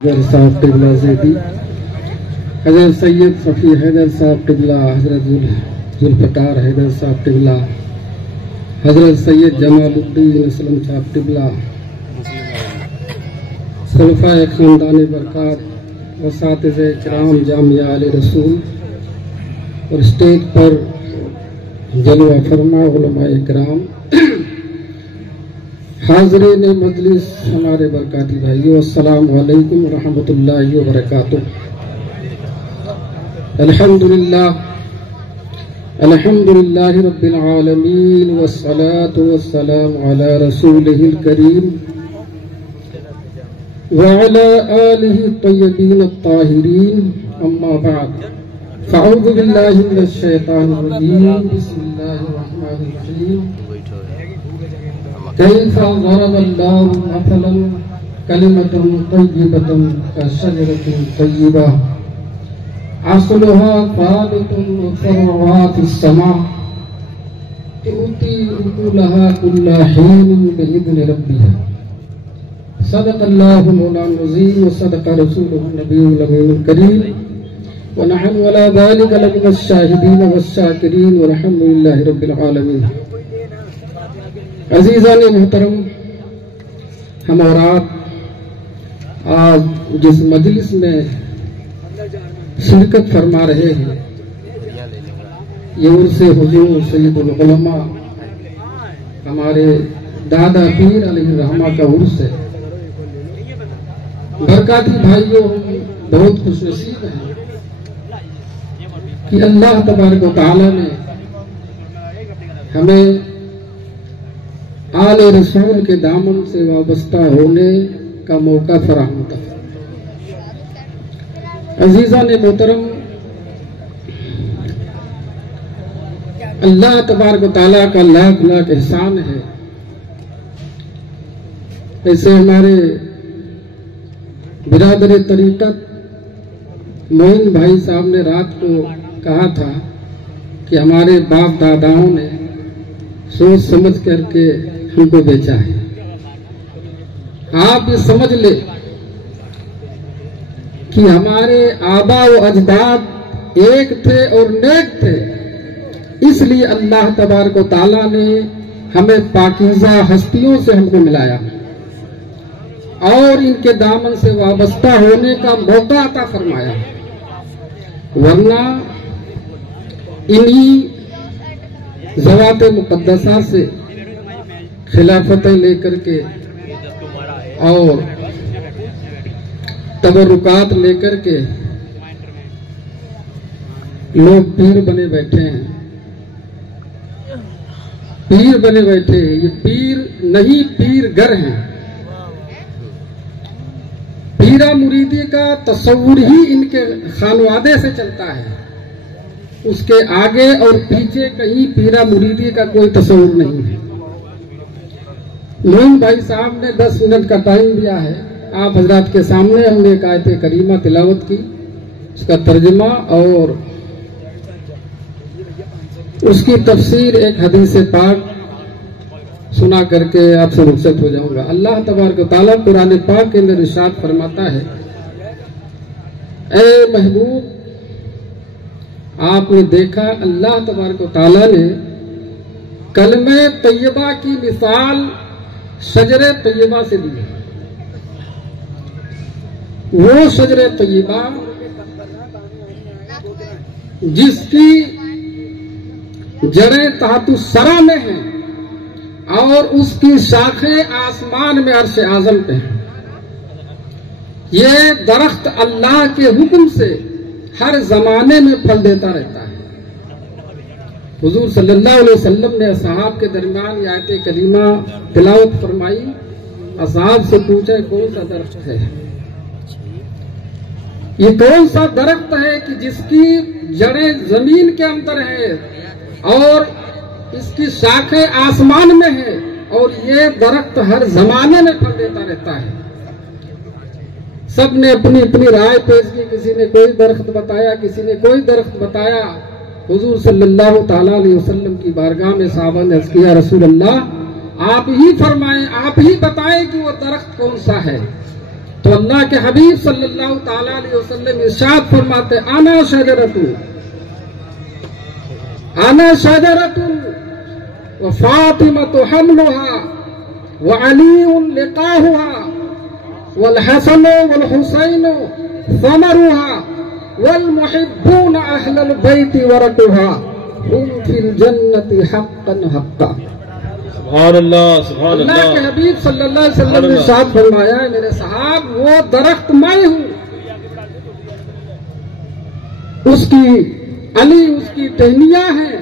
साहब क़िबला ज़ैदी, हज़रत सैयद सफ़ी हैदर साहब क़िबला, हज़रत जुल्फ़कार हैदर साहब क़िबला, हज़रत सैयद जमालुद्दीन असलम साहब क़िबला, खलीफ़ाए ख़ानदान बरक़ात, वसातिज़े किराम जामिया आले रसूल और स्टेज पर जलवा फरमा उलमाए किराम, हाज़रीन मजलिस, हमारे बरकाती भाइयों, अस्सलामु अलैकुम व रहमतुल्लाहि व बरकातुहू। अल्हम्दुलिल्लाहि रब्बिल आलमीन वस्सलातु वस्सलामु अला रसूलिहिल करीम व अला आलिहि तय्यबीन अत्ताहिरीन, अम्मा बअद, फ़अऊज़ु बिल्लाहि मिनश शैतानिर रजीम, बिस्मिल्लाहिर रहमानिर रहीम। कैफ़ा ज़रबल्लाहु मसलन कलिमतन तय्यबतन कशजरतिन तय्यबा अस्लुहा साबितुन व फ़रुउहा फ़िस्समा तु'ती उकुलहा कुल्ला हीनिन बिइज़्नि रब्बिहा। सदक़ल्लाहु मौलाना अज़ीम व सदक़ रसूलुहुन नबियुल अमीनुल करीम व नहनु अला ज़ालिका लमिनश शाहिदीन वश्शाकिरीन वल्हम्दुलिल्लाहि रब्बिल आलमीन। अज़ीज़ान मोहतरम, हम और आप आज जिस मजलिस में शिरकत फरमा रहे हैं, ये उर्से हुजूर सैयदुल उलमा हमारे दादा पीर अलैहि रहमा का उर्स है। बरकाती भाइयों, बहुत खुशनसीब हैं कि अल्लाह तबारक व तआला ने हमें आले रसूल के दामन से वाबस्ता होने का मौका फराहम था। अजीज़ान मोहतरम, अल्लाह तबारक व तआला का लाख लाख एहसान है। ऐसे हमारे बिरादर तरीक़त मोइन भाई साहब ने रात को कहा था कि हमारे बाप दादाओं ने सोच समझ करके हमको बेचा है। आप ये समझ ले कि हमारे आबा व अजदाद एक थे और नेक थे, इसलिए अल्लाह तबारक व तआला ने हमें पाकीज़ा हस्तियों से हमको मिलाया और इनके दामन से वाबस्ता होने का मौका अता फरमाया, वरना इन्हीं ज़वाते मुक़द्दसा से खिलाफतें लेकर के और तबरुकात लेकर के लोग पीर बने बैठे हैं। पीर बने बैठे हैं, ये पीर नहीं पीरगर हैं। पीरा मुरीदी का तस्वुर ही इनके खानवादे से चलता है, उसके आगे और पीछे कहीं पीरा मुरीदी का कोई तस्वुर नहीं है। मोइन भाई साहब ने 10 मिनट का टाइम दिया है। आप हजरात के सामने हमने एक आयत करीमा तिलावत की, उसका तर्जुमा और उसकी तफसीर एक हदीस पाक सुना करके आपसे रुखसत हो जाऊंगा। अल्लाह तबारक व तआला कुरान पाक के अंदर इरशाद फरमाता है, ए महबूब, आपने देखा अल्लाह तबारक व तआला ने कलमे तैयबा की मिसाल शजरे तैयबा से दी है। वो शजरे तैयबा जिसकी जड़ें तहतु सरा में हैं और उसकी शाखें आसमान में अर्श आजम पे हैं। ये दरख्त अल्लाह के हुक्म से हर जमाने में फल देता रहता है। हुजूर सल्लल्लाहु अलैहि वसल्लम ने असहाब के दरमियान ये आयत करीमा तिलावत फरमाई। असहाब से पूछा, कौन सा दरख्त है? ये कौन सा दरख्त है कि जिसकी जड़ें जमीन के अंदर है और इसकी शाखें आसमान में है और ये दरख्त हर जमाने में फल देता रहता है। सब ने अपनी अपनी राय पेश की, किसी ने कोई दरख्त बताया, किसी ने कोई दरख्त बताया। हुजूर सल्लल्लाहु ताला अलैहि वसल्लम की बारगाह में साहबा ने अर्ज़ किया, रसूल अल्लाह, आप ही फरमाएं, आप ही बताएं कि वो दरख्त कौन सा है। तो अल्लाह के हबीब सल्लल्लाहु ताला अलैहि वसल्लम इरशाद फरमाते, आना शजरतुन व फातिमतु हम्लुहा व अलीउन लिकाहुहा वल हसन वल हुसैन समरुहा वल मुहिब्बून अहलल बैति वरतुहा हुम फिल जन्नति हक्कन हक्का। अल्लाह के हबीब सल्लल्लाहु अलैहि वसल्लम ने इरशाद फरमाया, मेरे साहब वो दरख्त मैं हूं, उसकी अली उसकी टहनियां हैं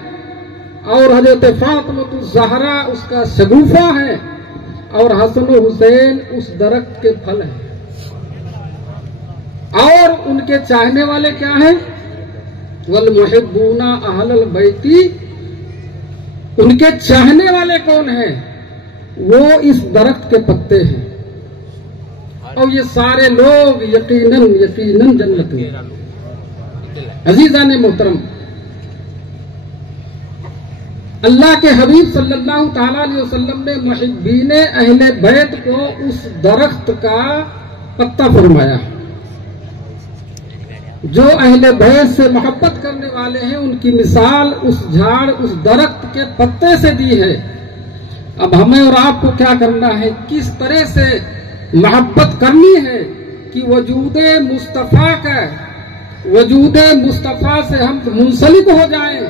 और हजरत फातिमा ज़हरा उसका शगुफा है और हसन हुसैन उस दरख्त के फल हैं। और उनके चाहने वाले क्या हैं? वल मुहिब्बूना अहलल बैती, उनके चाहने वाले कौन हैं? वो इस दरख्त के पत्ते हैं। और ये सारे लोग यकीनन जन्नत में। अजीजान मोहतरम, अल्लाह के हबीब सल्लल्लाहु ताला अलैहि वसल्लम ने मुहिब्बीन अहले बैत को उस दरख्त का पत्ता फरमाया। जो अहले बैत से मोहब्बत करने वाले हैं उनकी मिसाल उस झाड़ उस दरख्त के पत्ते से दी है। अब हमें और आपको क्या करना है, किस तरह से मोहब्बत करनी है कि वजूदे मुस्तफा से हम मुंसलिक हो जाएं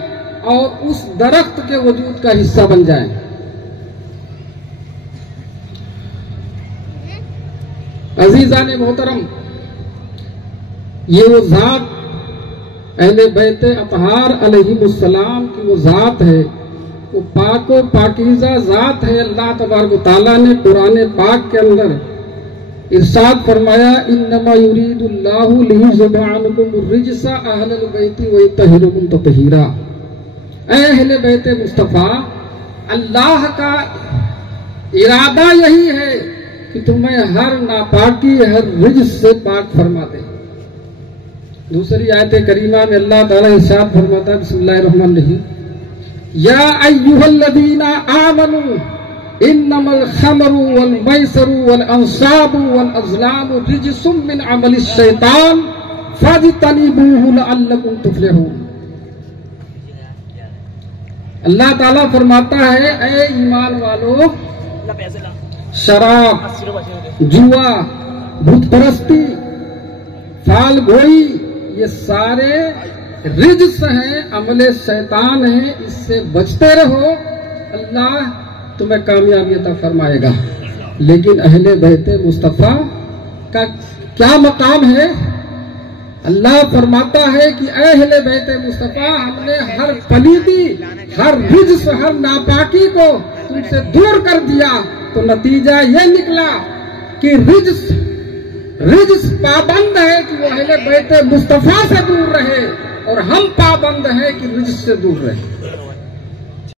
और उस दरख्त के वजूद का हिस्सा बन जाएं। अजीजान मोहतरम, ये वो जात अहले बैत अतहार अलैहिमुस्सलाम की वो जात है, वो पाको पाकीज़ा जात है। अल्लाह तबारक व तआला ने कुरान पाक के अंदर इरशाद फरमाया, इन्नमा युरीदुल्लाहु लियुज़हिबा अन्कुम रिज्सा अहलल बैति व युतहिरुकुम तत्हीरा। अहले बैत मुस्तफा, अल्लाह का इरादा यही है कि तुम्हें हर नापाकी हर रिज्स से पाक फरमा दे। दूसरी आयत करीमा में अल्लाह ताला इरशाद फरमाता है, बिस्मिल्लाहिर्रहमानिर्रहीम, या अय्युहल्लज़ीना आमनू इन्नमल खमरु वल मैसरु वल अंसाबु वल अज़लामु रिज्सुम मिन अमलिश शैतान फज्तनिबूहु लअल्लकुम तुफ्लिहून। अल्लाह ताला फरमाता है, ऐ ईमान वालों, शराब, जुआ, भूत परस्ती, फाल गोई, ये सारे रिज्स हैं, अमले शैतान है, इससे बचते रहो, अल्लाह तुम्हें कामयाबी अता फरमाएगा। लेकिन अहले बैत मुस्तफा का क्या मकाम है? अल्लाह फरमाता है कि अहले बैत मुस्तफा, हमने हर पलीदी हर रिज्स हर नापाकी को तुमसे दूर कर दिया। तो नतीजा ये निकला कि रिज्स पाबंद है कि वो अहले बैत मुस्तफा से दूर रहे और हम पाबंद है कि रिज्स से दूर रहे।